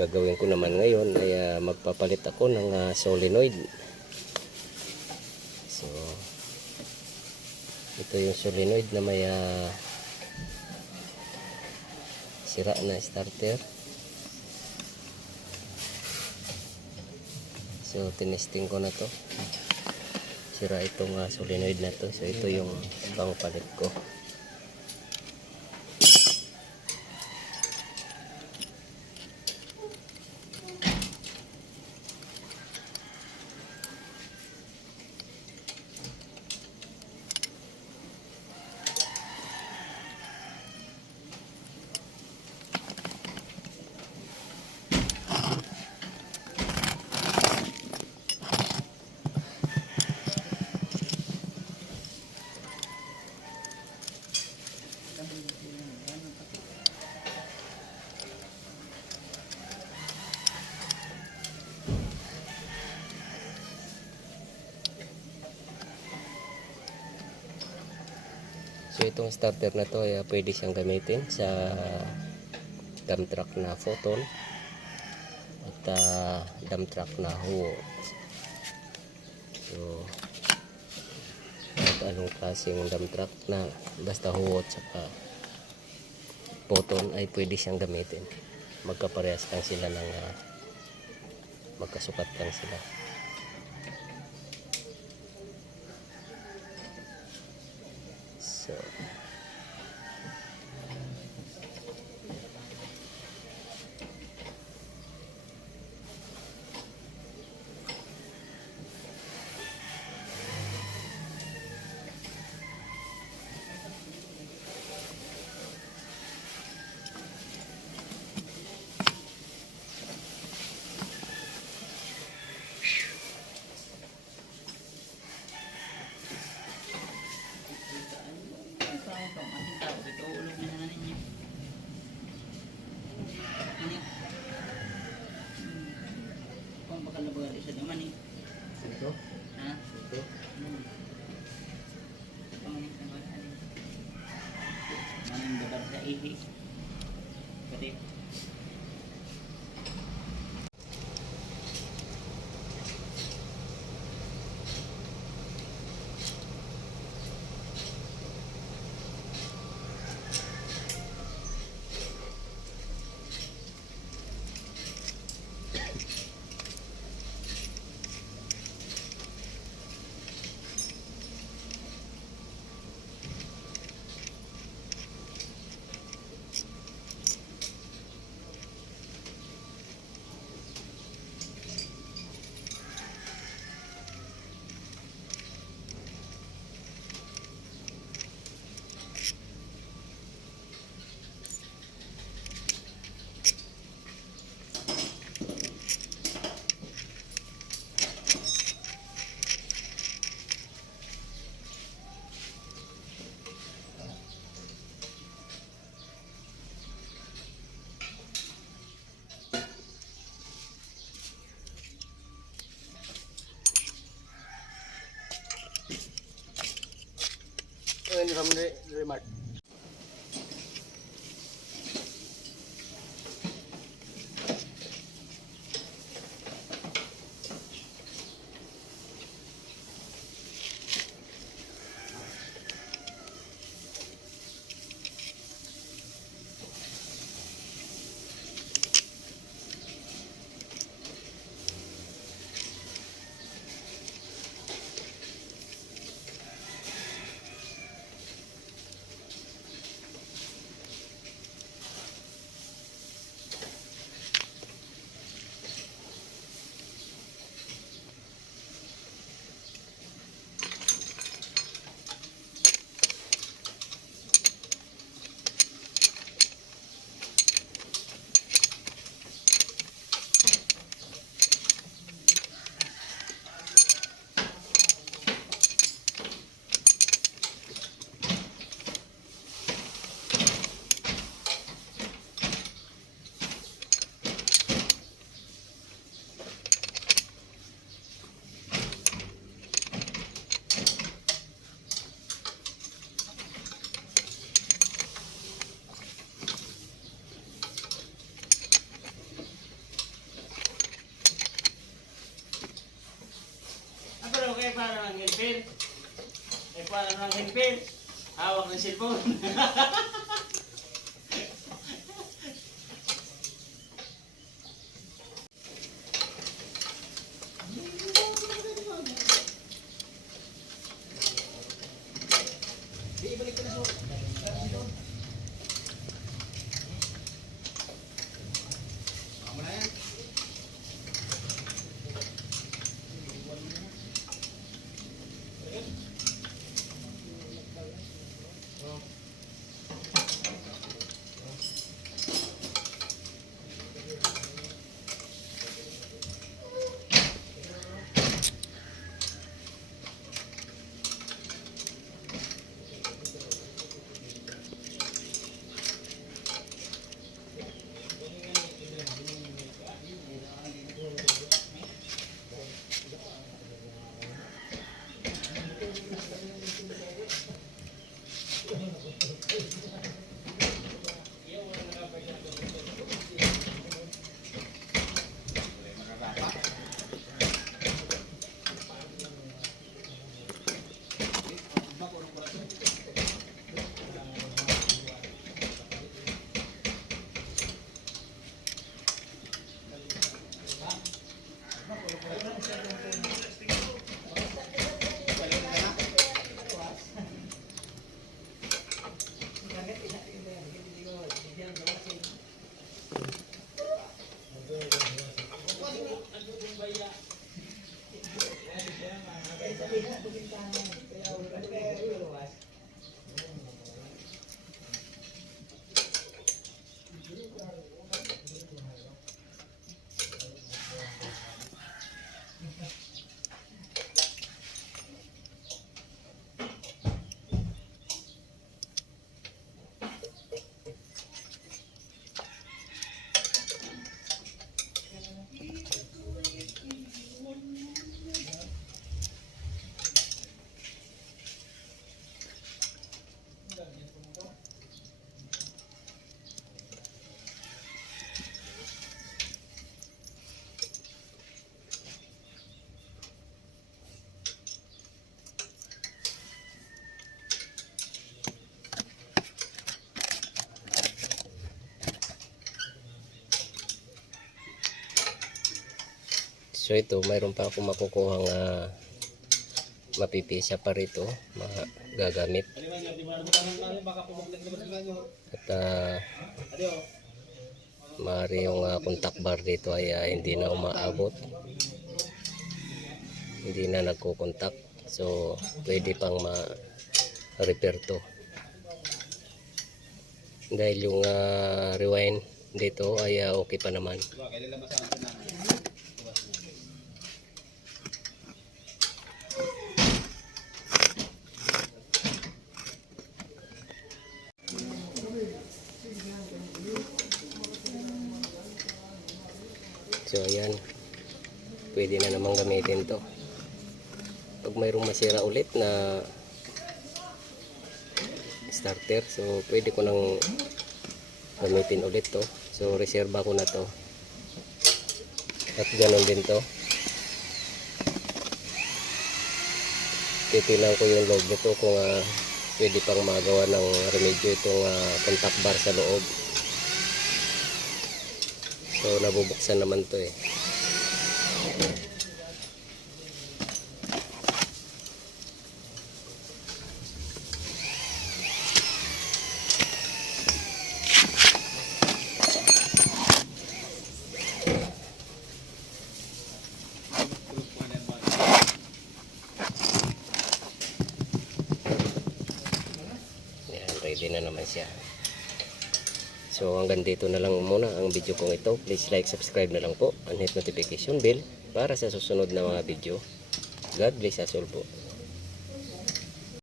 gagawin ko naman ngayon ay magpapalit ako ng solenoid. So ito yung solenoid na may sira na starter. So tinesting ko na to, sira itong solenoid na to. So ito yung pangpalit ko. So itong starter na to ay pwede siyang gamitin sa dump truck na Photon at dump truck na Huo. So at anong klaseng dump truck na basta Huo at saka Photon ay pwede siyang gamitin. Magkaparehas lang sila ng magkasukat lang sila. So from the remote. paano ng helper? Paano ng helper? Hawak ng cellphone. So ito, mayroon pa akong makukuhang mapipisa pa rito, gagamit. At maaari yung contact bar dito ay hindi na umaabot, hindi na nagko-contact. So pwede pang ma-repair to. Dahil yung rewind dito ay okay pa naman. So ayan, pwede na namang gamitin to. Pag mayroong masira ulit na starter, so pwede ko nang gamitin ulit to. So reserva ko na to. At ganon din to. Titinan ko yung loob nito kung pwede pang magawa ng remedyo itong contact bar sa loob. So nabubuksan naman to eh. Yan, ready na naman siya. So hanggang dito na lang muna ang video kong ito. Please like, subscribe na lang po, and hit notification bell para sa susunod na mga video. God bless us all po.